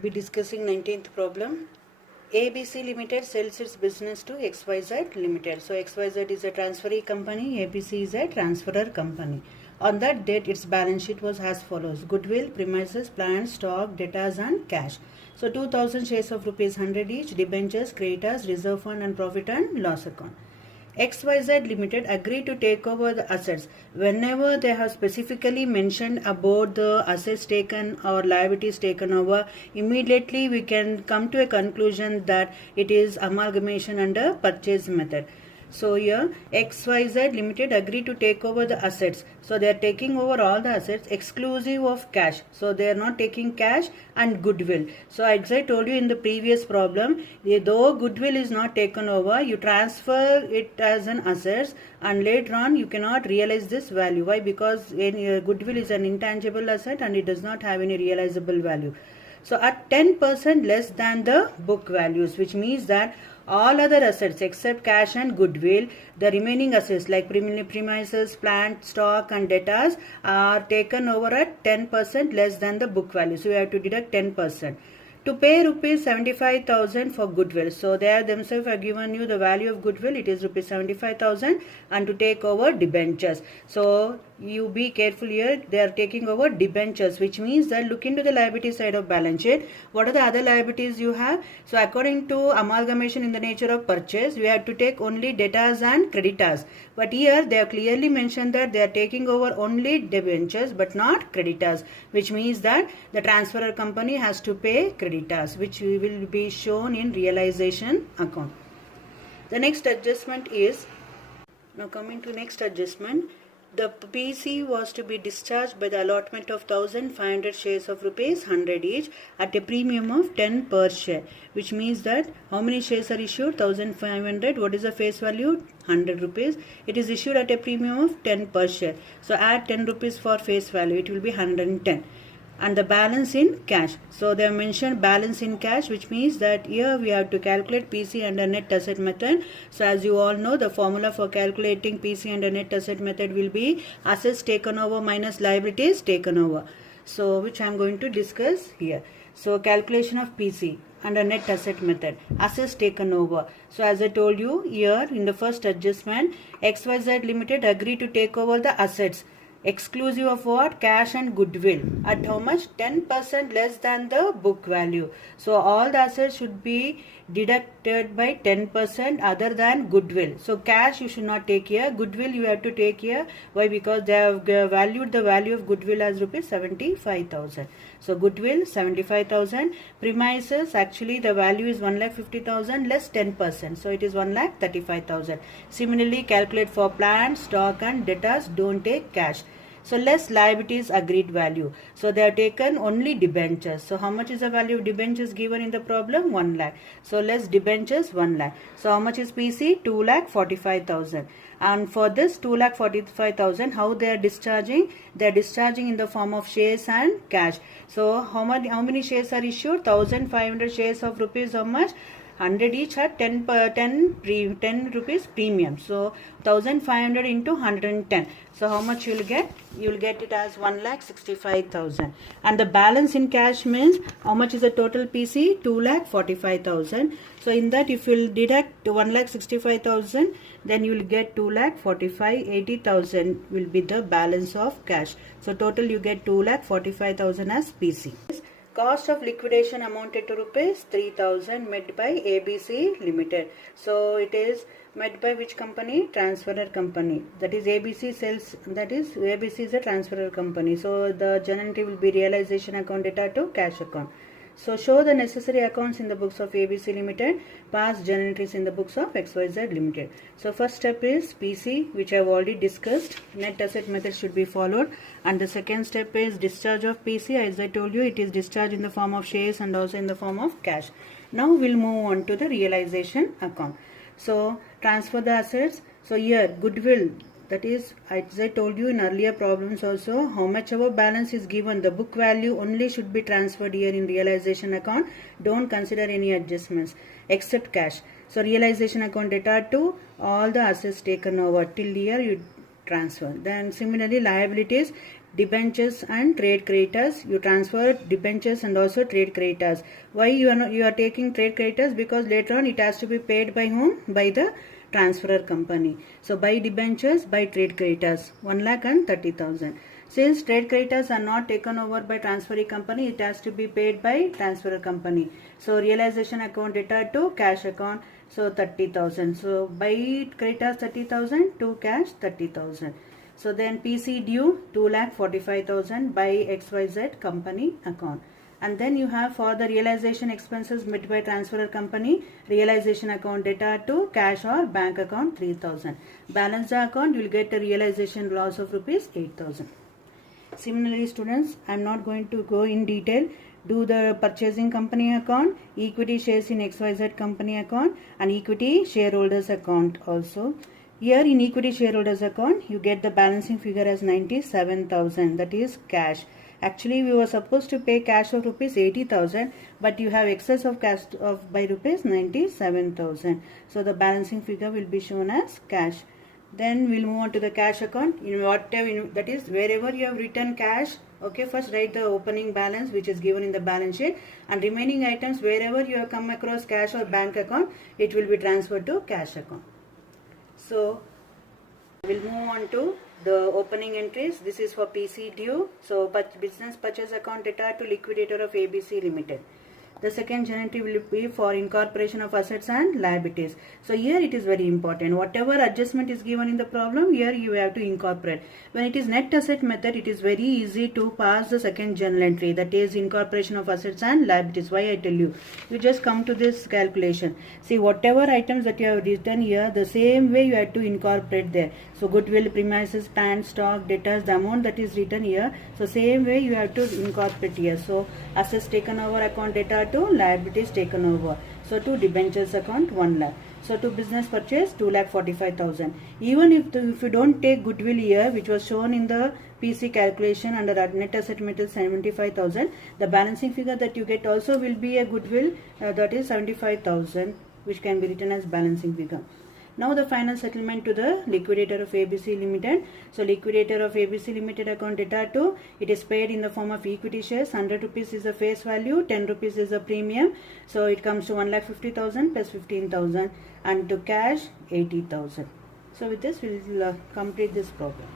We'll be discussing 19th problem. ABC Limited sells its business to XYZ Limited. So XYZ is a transferee company, ABC is a transferor company. On that date, its balance sheet was as follows: goodwill, premises, plant, stock, debtors and cash. So 2000 shares of rupees 100 each, debentures, creditors, reserve fund and profit and loss account. XYZ Limited agreed to take over the assets. Whenever they have specifically mentioned about the assets taken or liabilities taken over, immediately we can come to a conclusion that it is amalgamation under purchase method. So here XYZ Limited agreed to take over the assets. So they are taking over all the assets exclusive of cash. So they are not taking cash and goodwill. So as I told you in the previous problem, though goodwill is not taken over, you transfer it as an assets and later on you cannot realize this value. Why? Because goodwill is an intangible asset and it does not have any realizable value. So at 10% less than the book values, which means that all other assets except cash and goodwill, the remaining assets like premises, plant, stock and debtors are taken over at 10% less than the book value. So you have to deduct 10%. To pay rupees 75,000 for goodwill. So they themselves have given you the value of goodwill. It is rupees 75,000 and to take over debentures. So you be careful here. They are taking over debentures, which means that look into the liability side of balance sheet. What are the other liabilities you have? So according to amalgamation in the nature of purchase, we have to take only debtors and creditors. But here they have clearly mentioned that they are taking over only debentures but not creditors, which means that the transferor company has to pay creditors, which will be shown in realization account. The next adjustment is, now coming to next adjustment, the PC was to be discharged by the allotment of 1500 shares of rupees 100 each at a premium of 10 per share, which means that how many shares are issued? 1500. What is the face value? 100 rupees. It is issued at a premium of 10 per share. So add 10 rupees for face value. It will be 110. And the balance in cash. So they have mentioned balance in cash, which means that here we have to calculate PC under net asset method. So as you all know, the formula for calculating PC under net asset method will be assets taken over minus liabilities taken over. So which I am going to discuss here. So calculation of PC under net asset method, assets taken over. So as I told you here in the first adjustment, XYZ Limited agreed to take over the assets exclusive of what? Cash and goodwill at how much? 10% less than the book value. So all the assets should be deducted by 10% other than goodwill. So cash you should not take here, goodwill you have to take here. Why? Because they have valued the value of goodwill as rupees 75,000. So goodwill 75,000, premises actually the value is 1,50,000 less 10%. So it is 1,35,000. Similarly calculate for plant, stock and debtors, don't take cash. So less liabilities agreed value. So they have taken only debentures. So how much is the value of debentures given in the problem? 1 lakh. So less debentures 1 lakh. So how much is PC? 2,45,000. And for this 2,45,000, how they are discharging? They are discharging in the form of shares and cash. So how many shares are issued? 1500 shares of rupees how much? 100 each at 10 rupees premium. So 1500 into 110. So how much you will get? You will get it as 1,65,000. And the balance in cash means how much is the total PC? 2,45,000. So in that if you will deduct 1,65,000, then you will get 2,45,80,000 will be the balance of cash. So total you get 2,45,000 as PC. Cost of liquidation amounted to rupees 3,000 met by ABC Limited. So it is met by which company? Transferor company. That is ABC sells, that is ABC is a transferor company. So the journal entry will be realization account data to cash account. So show the necessary accounts in the books of ABC Limited, past journal entries in the books of XYZ Limited. So first step is PC, which I have already discussed. Net asset method should be followed. And the second step is discharge of PC. As I told you, it is discharge in the form of shares and also in the form of cash. Now we'll move on to the realization account. So transfer the assets. So here goodwill, that is as I told you in earlier problems also, how much our balance is given, the book value only should be transferred here in realization account. Don't consider any adjustments except cash. So realization account data to all the assets taken over till here you transfer. Then similarly liabilities, debentures and trade creditors. You transfer debentures and also trade creditors. Why you are taking trade creditors? Because later on it has to be paid by whom? By the transferor company. So by debentures, by trade creditors, 1,30,000. Since trade creditors are not taken over by transferee company, it has to be paid by transferor company. So realization account debtor to cash account, so 30,000. So by creditors 30,000 to cash 30,000. So then PC due 2,45,000 by XYZ company account. And then you have for the realization expenses met by transferor company, realization account debtor to cash or bank account 3,000. Balance the account, you will get a realization loss of rupees 8,000. Similarly, students, I am not going to go in detail. Do the purchasing company account, equity shares in XYZ company account, and equity shareholders account also. Here in equity shareholders account, you get the balancing figure as 97,000, that is cash. Actually, we were supposed to pay cash of rupees 80,000, but you have excess of cash by rupees 97,000. So the balancing figure will be shown as cash. Then we'll move on to the cash account. In whatever, that is wherever you have written cash, okay, first write the opening balance which is given in the balance sheet, and remaining items wherever you have come across cash or bank account, it will be transferred to cash account. So we'll move on to the opening entries. This is for PC due. So business purchase account debtor to liquidator of ABC Limited. The second journal entry will be for incorporation of assets and liabilities. So here it is very important. Whatever adjustment is given in the problem, here you have to incorporate. When it is net asset method, it is very easy to pass the second journal entry, that is incorporation of assets and liabilities. Why I tell you? You just come to this calculation. See, whatever items that you have written here, the same way you have to incorporate there. So goodwill, premises, plant, stock, debtors, the amount that is written here. So same way you have to incorporate here. So assets taken over account debtor to liabilities taken over. So to debentures account 1 lakh. So to business purchase 2,45,000. Even if you don't take goodwill here, which was shown in the PC calculation under net asset method 75,000, the balancing figure that you get also will be a goodwill that is 75,000, which can be written as balancing figure. Now the final settlement to the liquidator of ABC Limited. So liquidator of ABC Limited account debtor to, it is paid in the form of equity shares. 100 rupees is the face value, 10 rupees is the premium. So it comes to 1,50,000 plus 15,000, and to cash 80,000. So with this we will complete this problem.